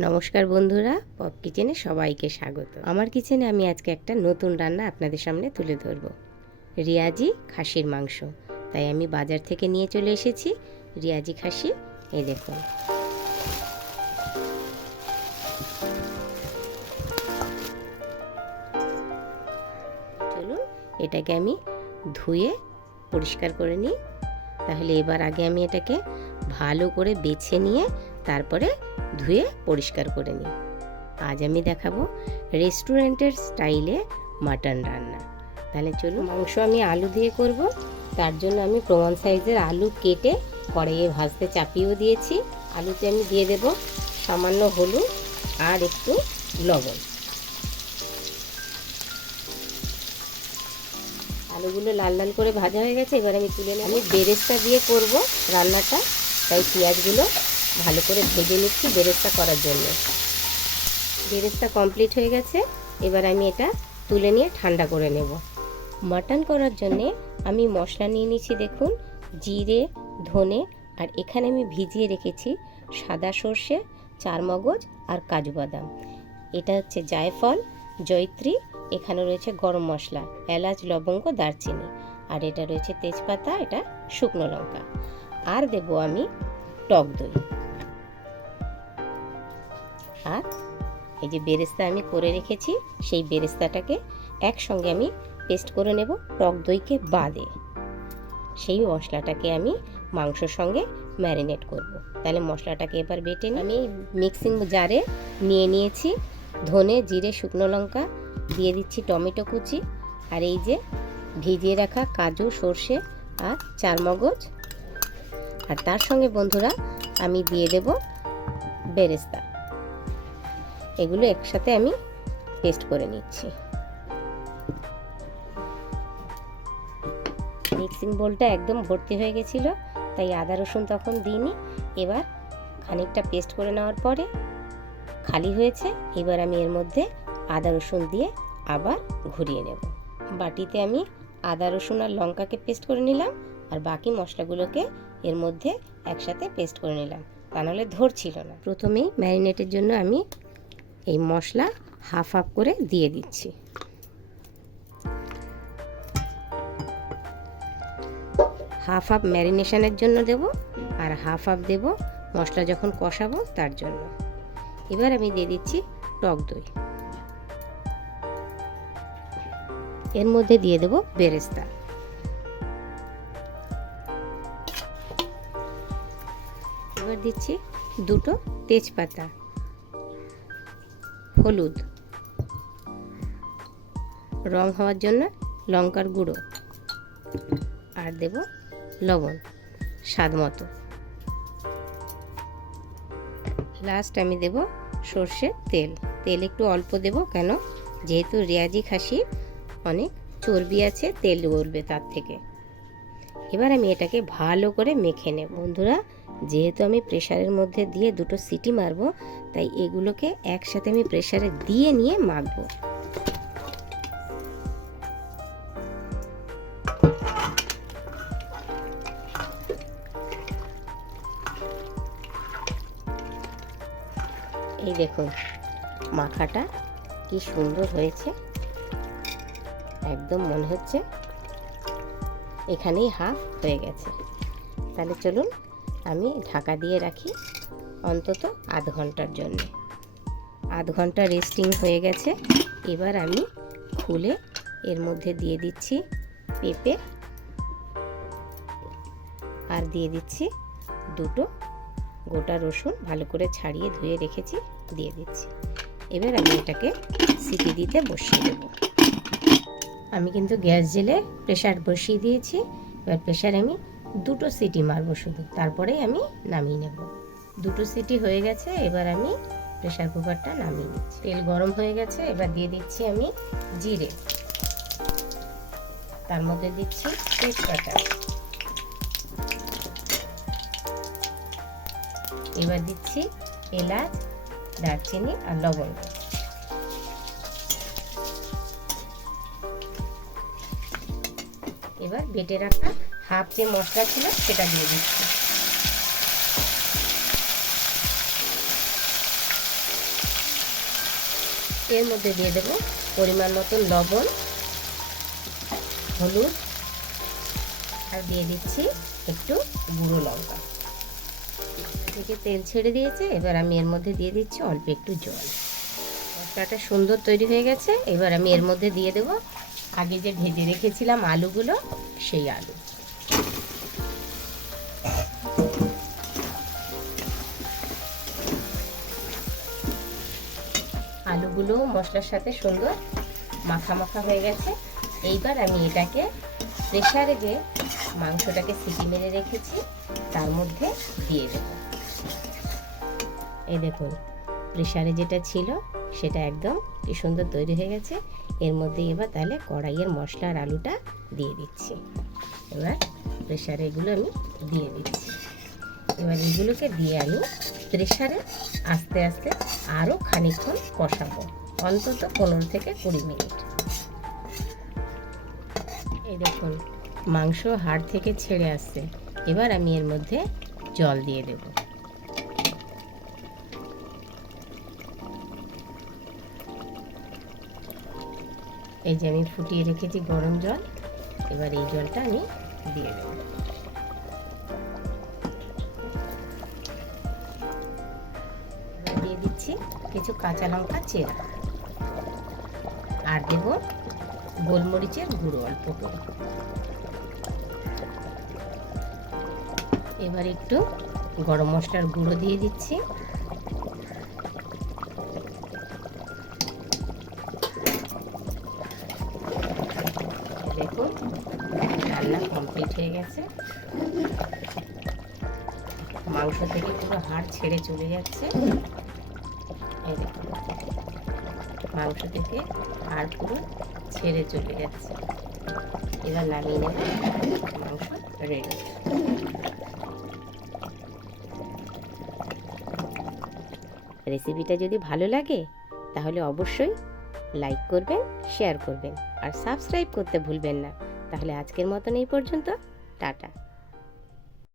নমস্কার বন্ধুরা, পপ কিচেনে সবাইকে স্বাগত। আমার কিচেনে আমি আজকে একটা নতুন রান্না আপনাদের সামনে তুলে ধরব। রিয়াজি খাসির মাংস। তাই আমি বাজার থেকে নিয়ে চলে এসেছি রিয়াজি খাসি। এই দেখুন। চলুন, এটাকে আমি ধুয়ে পরিষ্কার করে নিই। তাহলে এবার আগে আমি এটাকে ভালো করে বেছে নিয়ে তারপরে ধুয়ে পরিষ্কার করে নিই। আজ আমি দেখাবো রেস্টুরেন্টের স্টাইলে মাটন রান্না। তাহলে চলুন মাংস আমি আলু দিয়ে করব। তার জন্য আমি প্রমাণ সাইজের আলু কেটে কড়াইয়ে ভাজতে চাপিয়েও দিয়েছি। আলুতে আমি দিয়ে দেব সামান্য হলুদ আর একটু লবণ। আলুগুলো লাল লাল করে ভাজা হয়ে গেছে। এবার আমি তুলে নেব। আমি বেরেস্তা দিয়ে করব রান্নাটা। তাই পেঁয়াজগুলো ভালো করে ভেজে নিচ্ছি বেরেস্তা করার জন্য। বেরেস্তা কমপ্লিট হয়ে গেছে। এবার আমি এটা তুলে নিয়ে ঠান্ডা করে নেব। মাটন করার জন্যে আমি মশলা নিয়ে নিয়েছি দেখুন, জিরে, ধনে, আর এখানে আমি ভিজিয়ে রেখেছি সাদা সর্ষে, চারমগজ আর কাজু বাদাম। এটা হচ্ছে জায়ফল, জয়ত্রী, এখানে রয়েছে গরম মশলা, এলাচ, লবঙ্গ, দারচিনি, আর এটা রয়েছে তেজপাতা, এটা শুকনো লঙ্কা। আর দেব আমি টক দই। আর এই যে বেরেস্তা আমি করে রেখেছি, সেই বেরেস্তাটাকে একসঙ্গে আমি পেস্ট করে নেব টক দইকে বাদে সেই মশলাটাকে আমি মাংসর সঙ্গে ম্যারিনেট করব। তাহলে মশলাটাকে এবার বেটে। আমি মিক্সিং জারে নিয়ে নিয়েছি ধনে, জিরে, শুকনো লঙ্কা, দিয়ে দিচ্ছি টমেটো কুচি, আর এই যে ভিজিয়ে রাখা কাজু, সর্ষে আর চারমগজ আর তার সঙ্গে বন্ধুরা আমি দিয়ে দেব বেরেস্তা এগুলো একসাথে আমি পেস্ট করে নিচ্ছি। মিক্সিং বোলটা একদম ভর্তি হয়ে গেছিল, তাই আদা রসুন তখন দিইনি। এবার খানিকটা পেস্ট করে নেওয়ার পরে খালি হয়েছে, এবার আমি এর মধ্যে আদা রসুন দিয়ে আবার ঘুরিয়ে নেব। বাটিতে আমি আদা রসুন আর লঙ্কাকে পেস্ট করে নিলাম, আর বাকি মশলাগুলোকে এর মধ্যে একসাথে পেস্ট করে নিলাম। তা নাহলে ধরছিল না। প্রথমেই ম্যারিনেটের জন্য আমি এই মশলা হাফ হাফ করে দিয়ে দিচ্ছি। হাফ হাফ ম্যারিনেশনের জন্য দেব আর হাফ হাফ দেব মশলা যখন কষাবো তার জন্য। এবার আমি দিয়ে দিচ্ছি টক দই। এর মধ্যে দিয়ে দেব বেরেস্তা। এবার দিচ্ছি দুটো তেজপাতা। হলুদ। রং হওয়ার জন্য লঙ্কার গুঁড়ো। আর দেব লবণ, স্বাদ মতো। লাস্ট আমি দেব সর্ষের তেল। তেল একটু অল্প দেব কেন? যেহেতু রেয়াজি খাসি অনেক চর্বি আছে, তেল উঠবে তার থেকে। এবার আমি এটাকে ভালো করে মেখে নেব। বন্ধুরা, যেহেতু আমি প্রেশারের মধ্যে দিয়ে দুটো সিটি মারবো, তাই এগুলোকে একসাথে আমি প্রেশারে দিয়ে নিয়ে মাখবো। এই দেখুন, মাখাটা কি সুন্দর হয়েছে। একদম মনে হচ্ছে এখানেই হাফ হয়ে গেছে। তাহলে চলুন আমি ঢাকা দিয়ে রাখি অন্তত আধ ঘণ্টার জন্য। আধ ঘণ্টা রেস্টিং হয়ে গেছে। এবার আমি খুলে এর মধ্যে দিয়ে দিচ্ছি পেঁপে আর দিয়ে দিচ্ছি দুটো গোটা রসুন ভালো করে ছাড়িয়ে ধুয়ে রেখেছি, দিয়ে দিচ্ছি। এবার আমি এটাকে সিটি দিতে বসিয়ে দেব। আমি কিন্তু গ্যাস জেলে প্রেশার বসিয়ে দিয়েছি। এবার প্রেশারে আমি দুটো সিটি মারবো শুধু। তারপরে আমি নামিয়ে নেব। দুটো সিটি হয়ে গেছে, এবার আমি প্রেশার কুকারটা নামিয়ে দিচ্ছি তেল গরম হয়ে গেছে, এবার দিয়ে দিচ্ছি আমি জিরে। তার মধ্যে দিচ্ছি তেজপাতা। এবার দিচ্ছি এলাচ, দারচিনি আর লবঙ্গ। এবার বেটে রাখা হাফ যে মশলা ছিল সেটা দিয়ে দিচ্ছি। এর মধ্যে দিয়ে দেবো পরিমাণ মতন লবণ, হলুদ, আর দিয়ে দিচ্ছি একটু গুঁড়ো লঙ্কা। থেকে তেল ছেড়ে দিয়েছে, এবার আমি এর মধ্যে দিয়ে দিচ্ছি অল্প একটু জল। মশলাটা সুন্দর তৈরি হয়ে গেছে, এবার আমি এর মধ্যে দিয়ে দেবো আগে যে ভেজে রেখেছিলাম আলুগুলো, সেই আলু। আলুগুলো মশলার সাথে সুন্দর মাখা মাখা হয়ে গেছে। এইবার আমি এটাকে প্রেশারে যে মাংসটাকে সিটি মেরে রেখেছি, তার মধ্যে দিয়ে দেব। এই দেখুন প্রেশারে যেটা ছিল সেটা একদম কি সুন্দর তৈরি হয়ে গেছে। এর মধ্যে এবার তাহলে কড়াইয়ের মশলা আর আলুটা দিয়ে দিচ্ছি। এবার প্রেশারে এগুলো আমি দিয়ে দিচ্ছি। এবার এগুলোকে দিয়ে আমি প্রেশারে আস্তে আস্তে আরও খানিকক্ষণ কষাবো, অন্তত পনেরো থেকে কুড়ি মিনিট। এই দেখুন, মাংস হাড় থেকে ছেড়ে আসছে। এবার আমি এর মধ্যে জল দিয়ে দেব। এই যে আমি ফুটিয়ে রেখেছি গরম জল। এবার এই জলটা আমি দিয়ে দেবো। দিয়ে দিচ্ছি কিছু কাঁচা লঙ্কা, চেরা। আর দেব গোলমরিচের গুঁড়ো অল্প করে। এবার একটু গরম মশলার গুঁড়ো দিয়ে দিচ্ছি। রান্না কমপ্লিট হয়ে গেছে। মাংস থেকে পুরো হাড় ছেড়ে চলে যাচ্ছে। মাংস থেকে হাড় পুরো ছেড়ে চলে যাচ্ছে। এবার নামিয়ে নেব মাংস রেডি রেসিপিটা যদি ভালো লাগে, তাহলে অবশ্যই লাইক করবেন শেয়ার করবেন, আর সাবস্ক্রাইব করতে ভুলবেন না। তাহলে আজকের মতন এই পর্যন্ত টাটা।